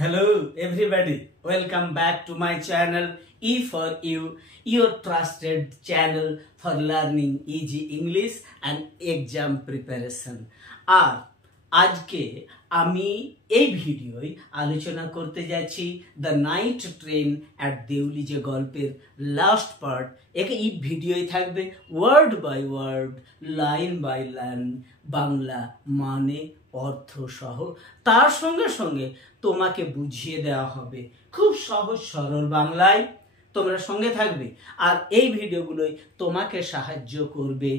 Hello everybody, welcome back to my channel E for You, your trusted channel for learning easy English and exam preparation. আর আজকে আমি এই ভিডিওয় আলোচনা করতে যাচ্ছি the night train at Deoli যে গল্পের লাস্ট পার্ট। এই ভিডিওয় থাকবে word by word, line by line Bangla মানে অর্থ সহ, তার সঙ্গে সঙ্গে তোমাকে বুঝিয়ে দেওয়া হবে খুব সহজ সরল বাংলায়। তোমরা সঙ্গে থাকবে আর এই ভিডিওগুলোই তোমাকে সাহায্য করবে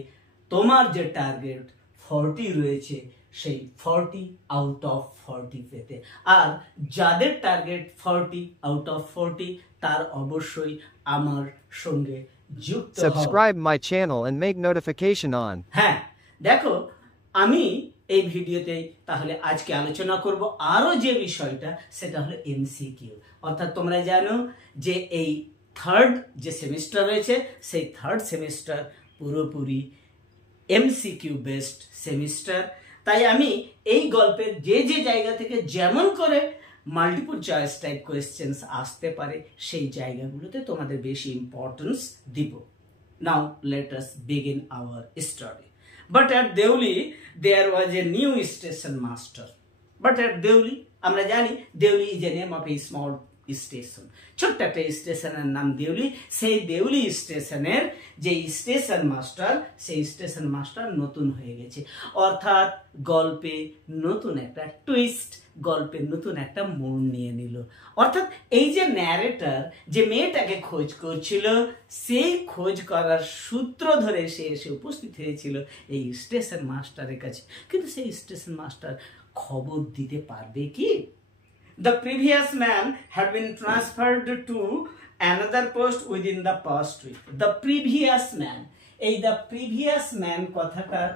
তোমার যে টার্গেট 40 রয়েছে সেই 40 আউট অফ 40 পেতে। আর যাদের টার্গেট 40 আউট অফ 40 তার অবশ্যই আমার সঙ্গে যুক্ত হও। Subscribe my channel and make notification on. হ্যাঁ, দেখো আমি এই ভিডিওতে তাহলে আজকে আলোচনা করব আরো যে বিষয়টা, সেটা হলো এমসিকিউ। অর্থাৎ তোমরা জানো যে এই থার্ড যে সেমিস্টার রয়েছে সেই থার্ড সেমিস্টার পুরোপুরি এমসিকিউ বেসড সেমিস্টার। তাই আমি এই গল্পের যে যে জায়গা থেকে যেমন করে মাল্টিপল চয়েস টাইপ কোয়েশ্চেন্স আসতে পারে সেই জায়গাগুলোতে তোমাদের বেশি ইম্পর্টেন্স দিব। Now let us begin our study. But at Deuli there was a new station master. But at Deuli, আমরা জানি Deuli is a name of a small station. ছোট্ট একটা স্টেশনের নাম দেউলি। সেই দেউলি স্টেশনের যে স্টেশন মাস্টার, সেই স্টেশন মাস্টার নতুন হয়ে গেছে। অর্থাৎ গল্পে নতুন একটা টুইস্ট, গল্পে নতুন একটা মোড় নিয়ে নিল। অর্থাৎ এই যে ন্যারেটর যে মেয়েটাকে খোঁজ করছিল, সেই খোঁজ করার সূত্র ধরে সে এসে উপস্থিত হয়েছিল এই স্টেশন মাস্টারের কাছে। কিন্তু সেই স্টেশন মাস্টার খবর দিতে পারবে কি? The previous man had been transferred to another post within the past week. The previous man, এই the previous man কথাটার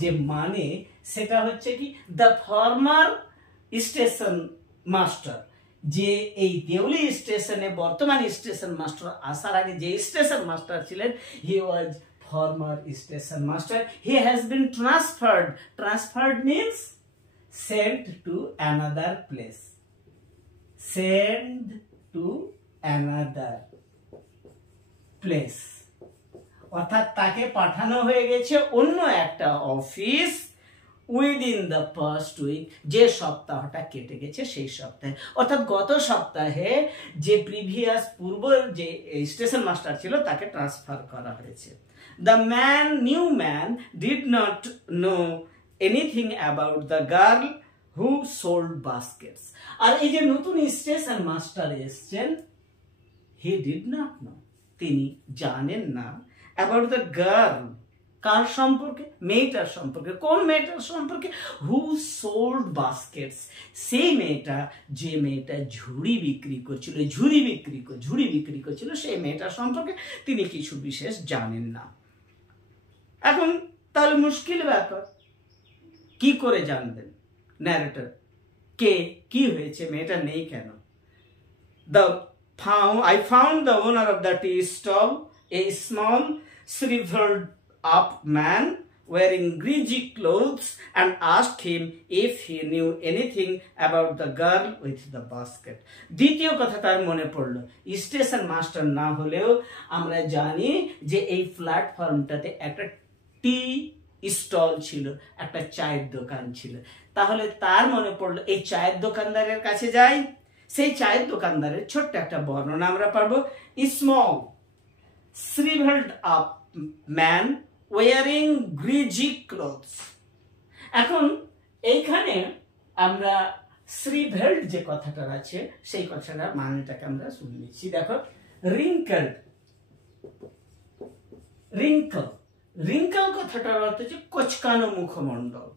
যে মানে সেটা হচ্ছে কি, the former স্টেশন মাস্টার, যে এই দেউলি স্টেশনে বর্তমান স্টেশন মাস্টার আসার আগে যে স্টেশন মাস্টার ছিলেন, he was former station master. He has been transferred. Transferred means sent to another place. Send to another place. অর্থাৎ তাকে পাঠানো হয়ে গেছে অন্য একটা office within the first week, যে সপ্তাহটা কেটে গেছে সেই সপ্তাহে। অর্থাৎ গত সপ্তাহে যে প্রিভিয়াস পূর্ব যে স্টেশন মাস্টার ছিল তাকে ট্রান্সফার করা হয়েছে। The man, new man did not know anything about the girl who sold baskets. আর এই যে নতুন স্টেশন মাস্টার এসছেন, হি ডিড নট নো, তিনি জানেন না অ্যাবাউট দ্য গার্ল, কার সম্পর্কে? মেয়েটার সম্পর্কে। কোন মেয়েটার সম্পর্কে? হু সোল্ড বাস্কেটস, সেই মেয়েটা যে মেয়েটা ঝুড়ি বিক্রি করছিল সেই মেয়েটার সম্পর্কে তিনি কিছু বিশেষ জানেন না। এখন তাহলে মুশকিল ব্যাপার, কি করে জানবেন ন্যারেটর কে কি হয়েছে, মেয়েটা নেই কেন? I found the owner of the tea stall, a small shriveled up man wearing greasy clothes, and asked him if he knew anything about the girl with the basket. দ্বিতীয় কথা তার মনে পড়লো, স্টেশন মাস্টার না হলেও আমরা জানি যে এই প্ল্যাটফর্মটাতে একটা টি স্টল ছিল, একটা চায়ের দোকান ছিল। তাহলে তার মনে পড়লো এই চায়ের দোকানদারের কাছে যাই। সেই চায়ের দোকানদারের ছোট্ট একটা বর্ণনা আমরা পাবো, small shriveled up man wearing greasy clothes. এখন এইখানে আমরা shriveled যে কথাটা আছে সেই কথাটার মানেটাকে আমরা শুনে নিচ্ছি। দেখো, রিঙ্কল কথাটার অর্থ হচ্ছে কোচকানো মুখমণ্ডল।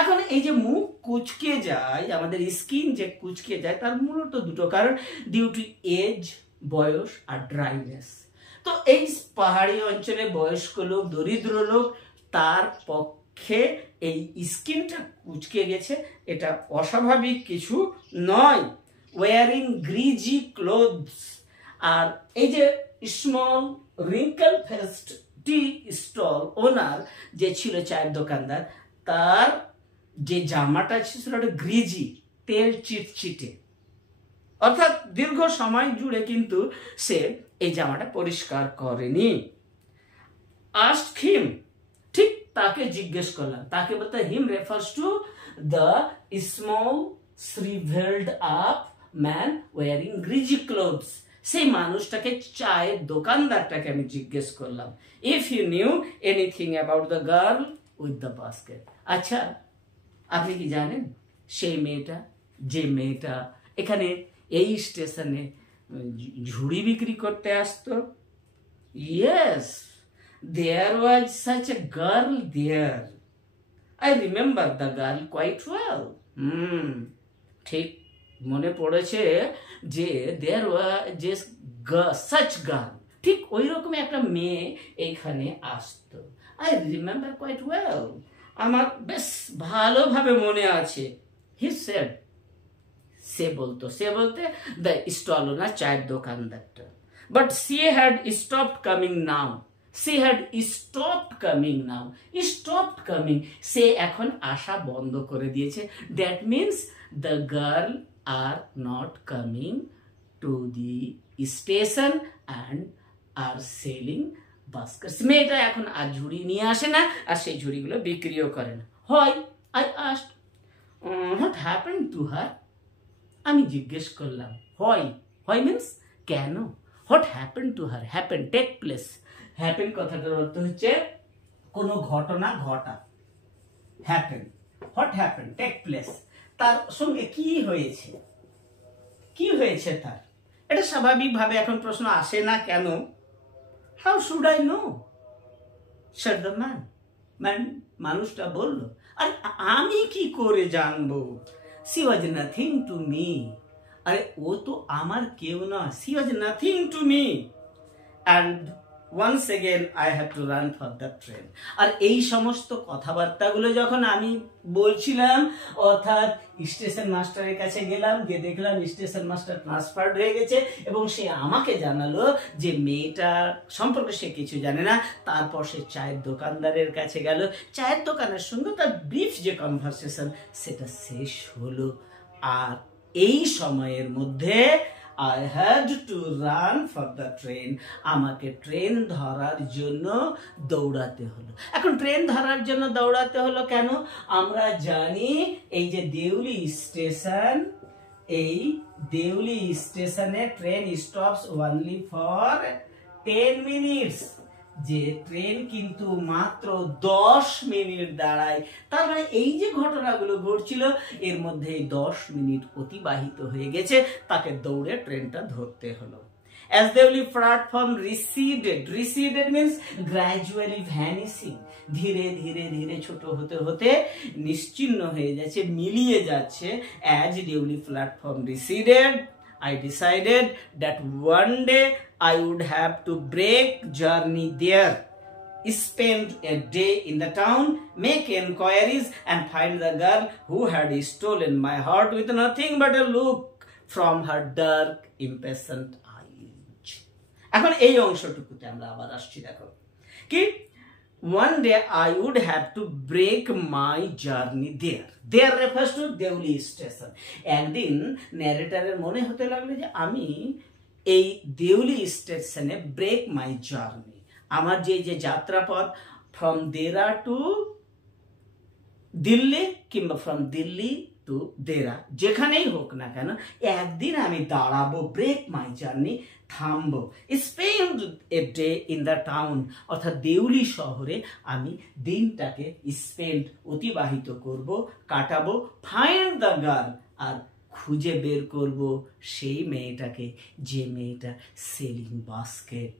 এখন এই যে মুখ কুচকে যায়, আমাদের স্কিন যে কুচকে যায়, তার মূলত দুটো কারণ, ডিউ টু এজ, বয়স, আর ড্রাইনেস। তো এই পাহাড়ি অঞ্চলে বয়স্ক লোক, দরিদ্র লোক, তার পক্ষে এই স্কিনটা কুচকে গেছে, এটা অস্বাভাবিক কিছু নয়। Wiring greasy clothes. আর এই যে small wrinkle faced tea stall owner যে ছিল চায়ের দোকানদার, তার যে জামাটা ছিল সেটা গ্রিজি, তেল চিটচিটে। অর্থাৎ দীর্ঘ সময় জুড়ে কিন্তু সে এই জামাটা পরিষ্কার করেনি। asked him, ঠিক তাকে জিজ্ঞেস করলাম, তাকে বলতে him refers to the small shriveled up man wearing greasy clothes। সেই মানুষটাকে, চায়ের দোকানদারটাকে আমি জিজ্ঞেস করলাম, if you knew anything about the girl with the basket। আচ্ছা, আপনি কি জানেন সেই মেয়েটা, যে মেয়েটা এখানে এই স্টেশনে ঝুড়ি বিক্রি করতে আসতো? Yes, there was such a girl there. I remember the girl quite well. ঠিক মনে পড়েছে যে there was such girl, ঠিক ওই রকম একটা মেয়ে এইখানে আসতো। I remember quite well, আমার বেশ ভালোভাবে মনে আছে। He said, সে বলতে the stall owner, চায়ের দোকানদারটা। But she had stopped coming now. She had stopped coming now. Stopped coming, সে এখন আসা বন্ধ করে দিয়েছে। That means the girl are not coming to the station and are selling baskets। মেয়েটা এখন আর ঝুড়ি নিয়ে আসে না, আর সেই ঝুড়িগুলো বিক্রিও করে না। হয়, I asked, what happened to her? আমি জিজ্ঞেস করলাম, হয় মিন্স কেন, what happened to her, happen, take place। happen কথাটার অর্থ হচ্ছে কোনো ঘটনা ঘটা, happen, what happened, take place, তার সঙ্গে কি হয়েছে তার। এটা স্বাভাবিকভাবে এখন প্রশ্ন আসে না কেন? how should I know, said the man। মানুষটা বলল, আর আমি কি করে জানবো? she was nothing to me। আরে ও তো আমার কেউ না, she was nothing to me, and once again I had to run for the train। আর এই সমস্ত কথাবার্তাগুলো যখন আমি বলছিলাম, অর্থাৎ স্টেশন মাস্টারের কাছে গেলাম, গিয়ে দেখলাম স্টেশন মাস্টার ট্রান্সফার্ড হয়ে গেছে এবং সে আমাকে জানালো যে মেয়েটার সম্পর্কে সে কিছু জানে না। তারপর সে চায়ের দোকানদারের কাছে গেল, চায়ের দোকানের সঙ্গে তার ব্রিফ যে কনভারসেশন সেটা শেষ হলো। আর এই সময়ের মধ্যে I had to run for the train। আমাকে ট্রেন ধরার জন্য দৌড়াতে হলো। এখন ট্রেন ধরার জন্য দৌড়াতে হলো কেন? আমরা জানি এই যে দেউলি স্টেশন, এই দেউলি স্টেশনে train stops only for 10 minutes. যে ট্রেন কিন্তু মাত্র 10 মিনিট দাঁড়ায়। তার মানে এই যে ঘটনাগুলো ঘটছিল এর মধ্যে 10 মিনিট অতিবাহিত হয়ে গেছে, তাকে দৌড়ে ট্রেনটা ধরতে হলো। As Deoli platform receded means gradually vanishing, ধীরে ধীরে ধীরে ছোট হতে হতে নিশ্চিহ্ন হয়ে যাচ্ছে, মিলিয়ে যাচ্ছে। As Deoli platform receded, I decided that one day I would have to break journey there, spend a day in the town, make enquiries and find the girl who had stolen my heart with nothing but a look from her dark, impatient eyes। এখন এই অংশটুকুতে আমরা আবার আসছি, দেখো কি, one day I would have to break my journey there। There refers to Deoli station. একদিন ন্যারেটরের মনে হতে লাগলো যে আমি এই দেউলি স্টেশনে ব্রেক মাই জার্নি, আমার যে যাত্রাপথ ফ্রম দেরা টু দিল্লি কিংবা ফ্রম দিল্লি টু দেরা, যেখানেই হোক না কেন একদিন আমি দাঁড়াবো, ব্রেক মাই জার্নি, থামবো। Spend a day in the town, অর্থাৎ দেউলি শহরে আমি দিনটাকে স্পেন্ড অতিবাহিত করব, কাটাবো। ফাইন্ড দ্য গার্ল, আর খুঁজে বের করব সেই মেয়েটাকে, যে মেয়েটা সেলিং বাস্কেট,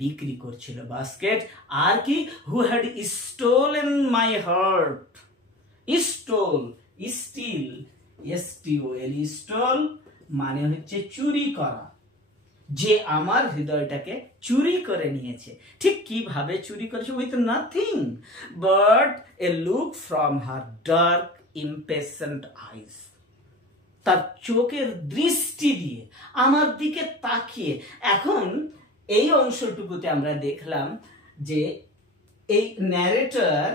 বিক্রি করছিল বাস্কেট। আর কি, who had stolen my heart. Stole, steal, STOL, stole মানে হচ্ছে চুরি করা, যে আমার হৃদয়টাকে চুরি করে নিয়েছে। ঠিক কিভাবে চুরি করেছে? With nothing but a look from her dark impatient eyes. তার চোখের দৃষ্টি দিয়ে আমার দিকে তাকিয়ে। এখন এই অংশটুকুতে আমরা দেখলাম যে এই ন্যারেটর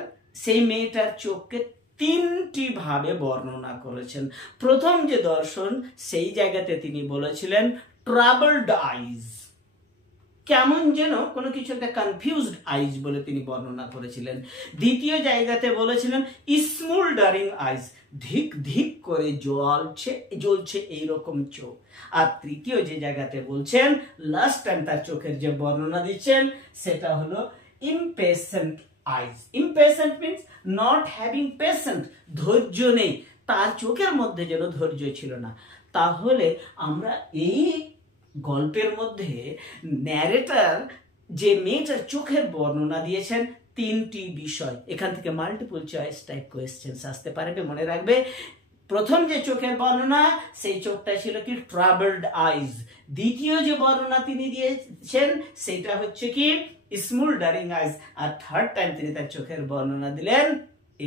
সেই মেয়েটার চোখকে তিনটি ভাবে বর্ণনা করেছেন। প্রথম যে দর্শন, সেই জায়গাতে তিনি বলেছিলেন ট্রাবলড আইজ, কেমন যেন কোনো কিছু একটা কনফিউজড আইজ বলে তিনি বর্ণনা করেছিলেন। দ্বিতীয় জায়গাতে বলেছিলেন স্মোল্ডারিং আইজ, ধিক ধিক করে জ্বলছে এইরকম চোখ। আর তৃতীয় যে জায়গাতে বলছেন, লাস্ট টাইম তার চোখের যে বর্ণনা দিচ্ছেন, সেটা হলো impatient eyes. Impatient means not having patient, ধৈর্য নেই, তার চোখের মধ্যে যেন ধৈর্য ছিল না। তাহলে আমরা এই গল্পের মধ্যে ন্যারেটর যে মেয়েটার চোখের বর্ণনা দিয়েছেন তিনটি বিষয়। এখান থেকে মাল্টিপল চয়েস টাইপ কোয়েশ্চেন্স আসতে পারবে, মনে রাখবে। প্রথম যে চোখের বর্ণনা, সেই চোখটা ছিল কি ট্রাবলড আইজ। দ্বিতীয় যে বর্ণনা তিনি দিয়েছেন, সেটা হচ্ছে কি স্মোল্ডারিং আইজ। আর থার্ড টাইম তিনি তার চোখের বর্ণনা দিলেন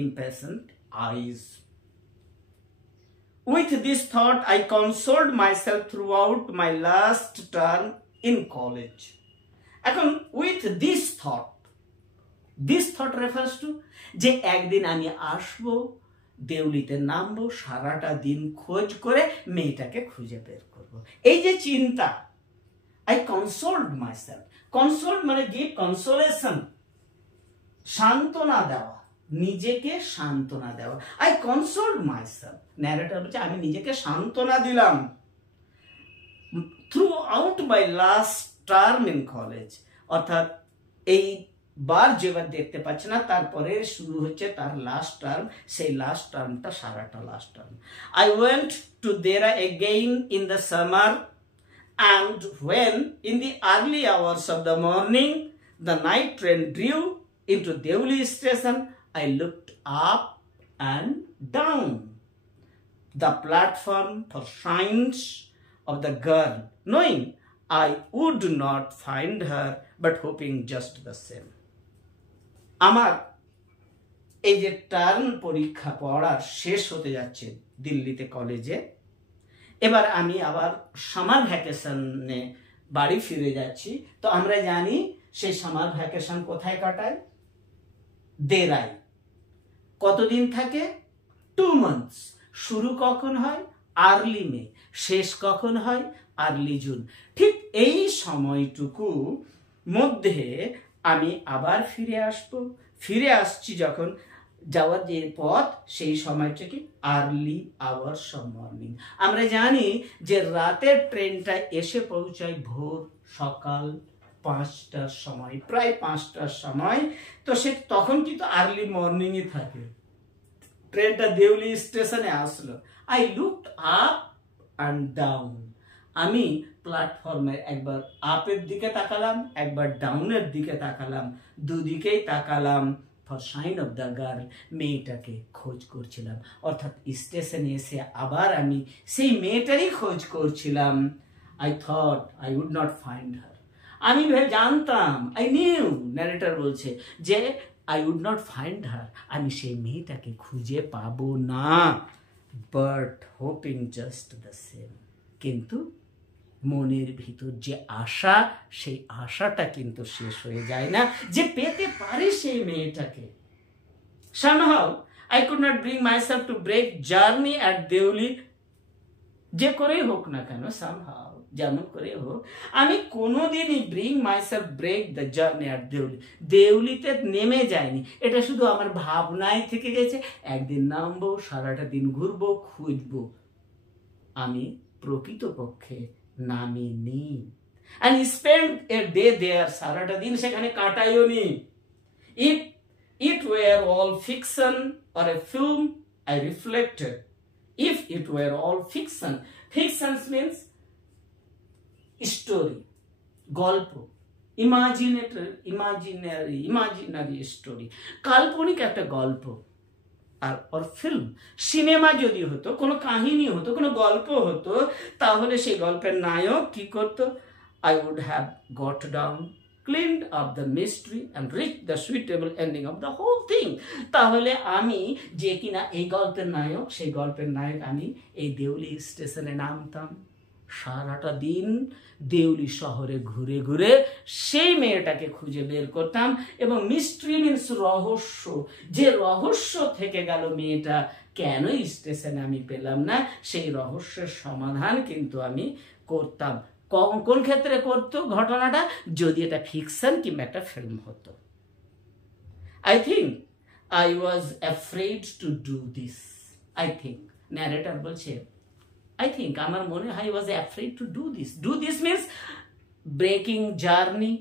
impatient eyes. With this thought, I consoled myself throughout my last term in college. এখন with this thought refers to যে একদিন আমি আসবো, দেউলিতে নামবো, সারাটা দিন খোঁজ করে মেয়েটাকে খুঁজে বের করব। এই যে চিন্তা, I consoled myself. Consoled মানে give consolation, সান্ত্বনা দেওয়া, নিজেকে সান্ত্বনা দেওয়া। আই কনসোল্ড মাইসেলফ, ন্যারেটর বলছে আমি নিজেকে সান্ত্বনা দিলাম through out my last term in college, অর্থাৎ এই বার যেবার দেখতে পাচ্ছে না, তারপরে শুরু হচ্ছে তার লাস্ট টার্ম, সেই লাস্ট টার্মটা সারাটা last term. I went to Dehra again in the summer and when in the early hours of the morning the night train drew into Deuli station, I looked up and down the platform for signs of the girl, knowing I would not find her, but hoping just the same. আমার এই যে term পরীক্ষা পড়া শেষ হতে যাচ্ছে দিল্লিতে কলেজে, এবার আমি আবার সামার ভ্যাকেশনে বাড়ি ফিরে যাচ্ছি। তো আমরা জানি সেই সামার ভ্যাকেশন কোথায় কাটায়? দেরাই। কতদিন থাকে? 2 months। শুরু কখন হয়? আর্লি মে। শেষ কখন হয়? Early June. ঠিক এই সময়টুকু মধ্যে আমি আবার ফিরে আসবো। ফিরে আসছি যখন, যাওয়ার যে পথ, সেই সময়টা কি আর্লি আওয়ার্স অফ মর্নিং। আমরা জানি যে রাতের ট্রেনটা এসে পৌঁছায় ভোর সকাল 5টার সময়, প্রায় 5টার সময়। তো সে তখন কিন্তু আর্লি মর্নিংই থাকে। ট্রেনটা দেউলি স্টেশনে আসলো। I looked up and down, আমি প্ল্যাটফর্মে একবার আপের দিকে তাকালাম, একবার ডাউনের দিকে তাকালাম, দুদিকেই তাকালাম for sign of the girl, মেয়েটাকে খোঁজ করছিলাম। অর্থাৎ স্টেশনে এসে আবার আমি সেই মেয়েটারই খোঁজ করছিলাম। I thought I would not find her, আমি জানতাম, আই নিউ, ন্যারেটর বলছে যে I would not find her, আমি সেই মেয়েটাকে খুঁজে পাবো না, but hoping just the same. কিন্তু মনের ভিতর যে আশা, সেই আশাটা কিন্তু শেষ হয়ে যায় না যে পেতে পারে সেই মেয়েটাকে। somehow I could not bring myself to break journey at Deuli, যে করেই হোক না কেন, somehow যেমন করে হোক, আমি কোনোদিনই bring myself break the journey at Deuli, দেউলিতে নেমে যায়নি। এটা শুধু আমার ভাবনায় থেকে গেছে, একদিন নামবো, সারাটা দিন ঘুরবো, খুঁজবো। আমি প্রকৃতপক্ষে নামিনি। and spend a day there, সারাটা দিন সেখানে কাটাইওনি। if it were all fiction or a film, I reflected. If it were all fiction, fiction means story, গল্প, imaginary story, কাল্পনিক একটা গল্প। আর ওর ফিল্ম, সিনেমা যদি হতো, কোনো কাহিনী হতো, কোনো গল্প হতো, তাহলে সেই গল্পের নায়ক কি করতো? I would have got down, cleaned up the mystery and reached the suitable ending of the whole thing. তাহলে আমি যে কিনা এই গল্পের নায়ক, সেই গল্পের নায়ক আমি এই দেউলি স্টেশনে নামতাম, সারাটা দিন দেউলি শহরে ঘুরে ঘুরে সেই মেয়েটাকে খুঁজে বের করতাম, এবং মিস্ট্রি মিন্স রহস্য, যে রহস্য থেকে গেল মেয়েটা কেন স্টেশনে আমি পেলাম না, সেই রহস্যের সমাধান কিন্তু আমি করতাম। কোন ক্ষেত্রে করতো ঘটনাটা, যদি এটা ফিকশন কিংবা একটা ফিল্ম হতো। I think I was afraid to do this. I think narrator বলছে, I think আমার মনে হয় I was afraid to do this. Do this means breaking journey,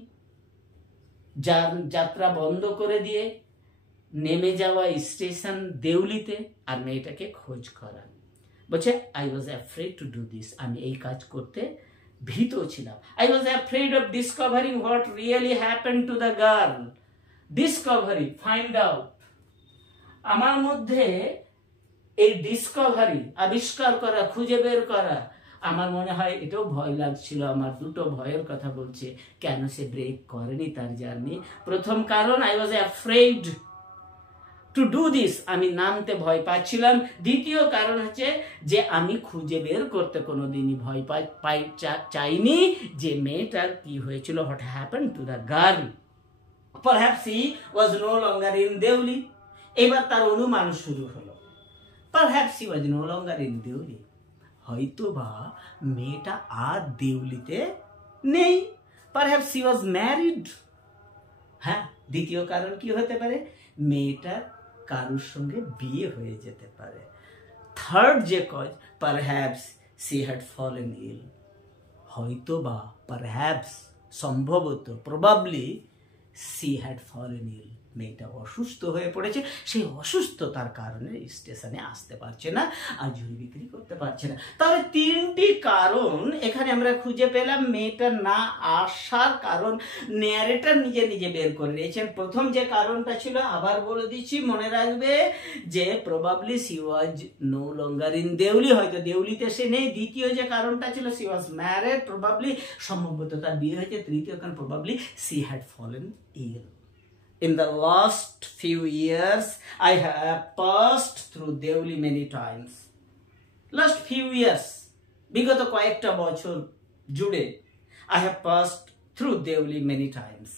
যাত্রা বন্ধ করে দিয়ে নেমে যাওয়া স্টেশন দেউলিতে আর মেয়েটাকে খোঁজ করা। বলছে I was afraid to do this, আমি এই কাজ করতে ভীত ছিলাম। I was afraid of discovering what really happened to the girl. Discovery, find out, আমার মধ্যে এই ডিসকভারি, আবিষ্কার করা, খুঁজে বের করা, আমার মনে হয় এটাও ভয় লাগছিল আমার। দুটো ভয়ের কথা বলছে, কেন সে ব্রেক করেনি তার জার্নি। প্রথম কারণ I was afraid to do this, আমি নামতে ভয় পাচ্ছিলাম। দ্বিতীয় কারণ হচ্ছে যে আমি খুঁজে বের করতে কোনোদিনই ভয় চাইনি যে মেয়েটার কি হয়েছিল, what happened to the girl. Perhaps he was no longer in Deuli. এবার তার অনুমান শুরু হলো। Perhaps he was no longer in Deuli. হয়তো বা মেয়েটা আর দেউলিতে নেই। Perhaps he was married. হ্যাঁ, দ্বিতীয় কারণ কি হতে পারে, মেয়েটার কারোর সঙ্গে বিয়ে হয়ে যেতে পারে। থার্ড যে cause, perhaps she had fallen ill. হয়তো বা, perhaps, সম্ভবত, probably she had fallen ill. মেয়েটা অসুস্থ হয়ে পড়েছে, সেই অসুস্থতার কারণে স্টেশনে আসতে পারছে না আর ঝুড়ি বিক্রি করতে পারছে না। তাহলে তিনটি কারণ এখানে আমরা খুঁজে পেলাম। মেয়েটা না আসার কারণ ন্যারেটর নিজে নিজে বের করে নিয়েছেন। প্রথম যে কারণটা ছিল, আবার বলে দিচ্ছি, মনে রাখবে যে probably she was no longer in Deoli, হয়তো দেউলিতে সে নেই। দ্বিতীয় যে কারণটা ছিল she was married, প্রবাবলি, সম্ভবত তার বিয়ে হয়েছে। তৃতীয় কারণ probably she had fallen ill. In the last few years, I have passed through Deuli many times. Last few years, বিগত কয়েকটা বছর জুড়ে, I have passed through Deuli many times.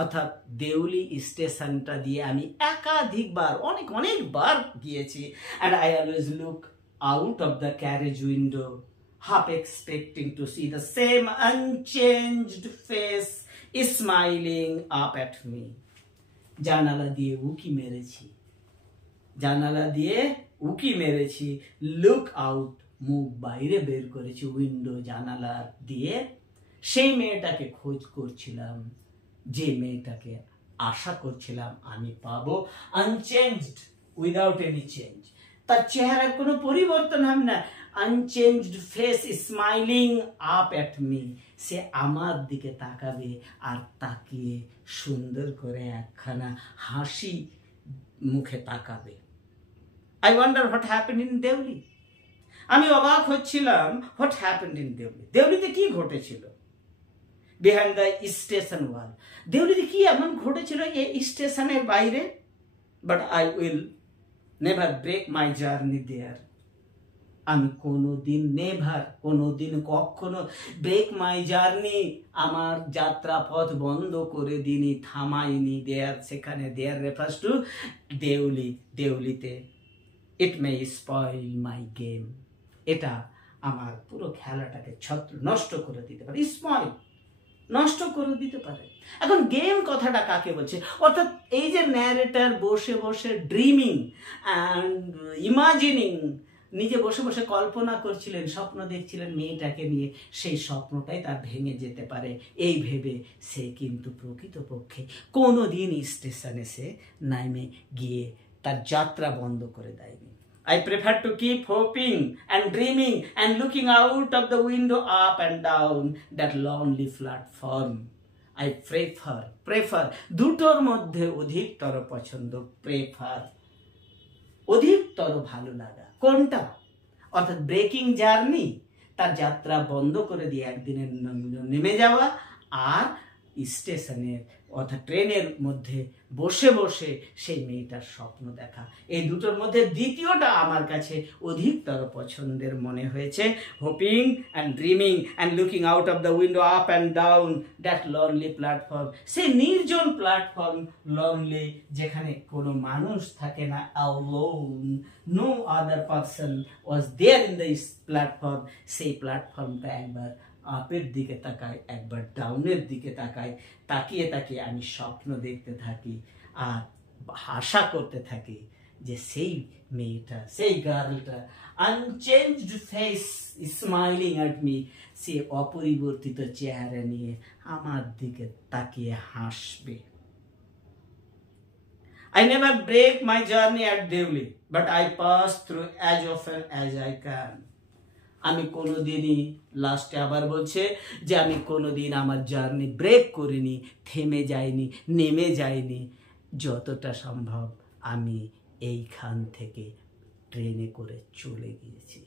অর্থাৎ দেউলি স্টেশনটা দিয়ে আমি একাধিকবার, অনেকবার গিয়েছি। And I always look out of the carriage window, half expecting to see the same unchanged face smiling up at me. জানালা দিয়ে উকি মেরেছি, লুক আউট, মুখ বাইরে বের করেছি, উইন্ডো, জানালা দিয়ে সেই মেয়েটাকে খোঁজ করছিলাম, যে মেয়েটাকে আশা করছিলাম আমি পাবো। আনচেঞ্জড, উইদাউট এনি চেঞ্জ, তার চেহারার কোনো পরিবর্তন হবে না। Unchanged face smiling up at me, সে আমার দিকে তাকাবে আর তাকিয়ে সুন্দর করে একখানা হাসি মুখে তাকাবে। I wonder what happened in Deuli. আমি অবাক হচ্ছিলাম, হোয়াট হ্যাপেন্ড ইন দেউলি, দেউলিতে কি ঘটেছিল। বিহাইন্ড দ্য স্টেশন ওয়াল, দেউলিতে কি এমন ঘটেছিল এই স্টেশনের বাইরে। But I will never break my journey there. আমি কোনোদিন কখনো ব্রেক মাই জার্নি, আমার যাত্রা পথ বন্ধ করে দিইনি, থামাইনি। দেয়ার, সেখানে দেয়ার রেফার্স টু দেউলিতে। It may spoil my game, এটা আমার পুরো খেলাটাকে নষ্ট করে দিতে পারে। স্পয়েল, নষ্ট করে দিতে পারে। এখন গেম কথাটা কাকে বলছে, অর্থাৎ এই যে ন্যারেটর বসে বসে ড্রিমিং অ্যান্ড ইমাজিনিং, নিজে বসে বসে কল্পনা করছিলেন, স্বপ্ন দেখছিলেন মেয়েটাকে নিয়ে, সেই স্বপ্নটাই তার ভেঙে যেতে পারে এই ভেবে সে কিন্তু প্রকৃতপক্ষে কোনোদিন স্টেশনে সে নেমে গিয়ে তার যাত্রা বন্ধ করে দেয়নি। I prefer to keep hoping and dreaming and looking out of the window up and down that lonely platform. I prefer, দুটোর মধ্যে অধিকতর পছন্দ, প্রেফার, অধিকতর ভালো লাগা কোনটা, অর্থাৎ ব্রেকিং জার্নি, তার যাত্রা বন্ধ করে দিয়ে একদিনের নেমে যাওয়া, আর স্টেশনের অর্থাৎ ট্রেনের মধ্যে বসে বসে সেই মেয়েটার স্বপ্ন দেখা। এই দুটোর মধ্যে দ্বিতীয়টা আমার কাছে অধিকতর পছন্দের মনে হয়েছে। Hoping and dreaming and looking out of the window up and down that lonely platform, সেই নির্জন প্ল্যাটফর্ম, লনলি, যেখানে কোনো মানুষ থাকে না, alone, no other person was there in this platform. সেই প্ল্যাটফর্মটা একবার আপের দিকে তাকায়, একবার ডাউনের দিকে তাকায়, তাকিয়ে তাকিয়ে আমি স্বপ্ন দেখতে থাকি আর আশা করতে থাকি যে সেই মেয়েটা, সেই গার্লটা, unchanged face smiling at me, সে অপরিবর্তিত চেহারা নিয়ে আমার দিকে তাকিয়ে হাসবে। I never break my journey at Devli, but I pass through as often as I can. আমি কোনোদিনই, লাস্টে আবার বলছে যে আমি কোনোদিন আমার জার্নি ব্রেক করিনি, থেমে যাইনি, নেমে যাইনি, যতটা সম্ভব আমি এইখান থেকে ট্রেনে করে চলে গিয়েছি।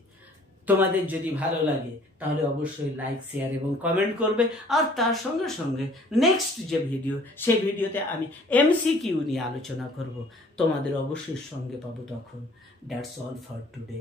তোমাদের যদি ভালো লাগে তাহলে অবশ্যই লাইক, শেয়ার এবং কমেন্ট করবে। আর তার সঙ্গে সঙ্গে নেক্সট যে ভিডিও, সেই ভিডিওতে আমি MCQ নিয়ে আলোচনা করব, তোমাদের অবশ্যই সঙ্গে পাবো তখন। That's all for today.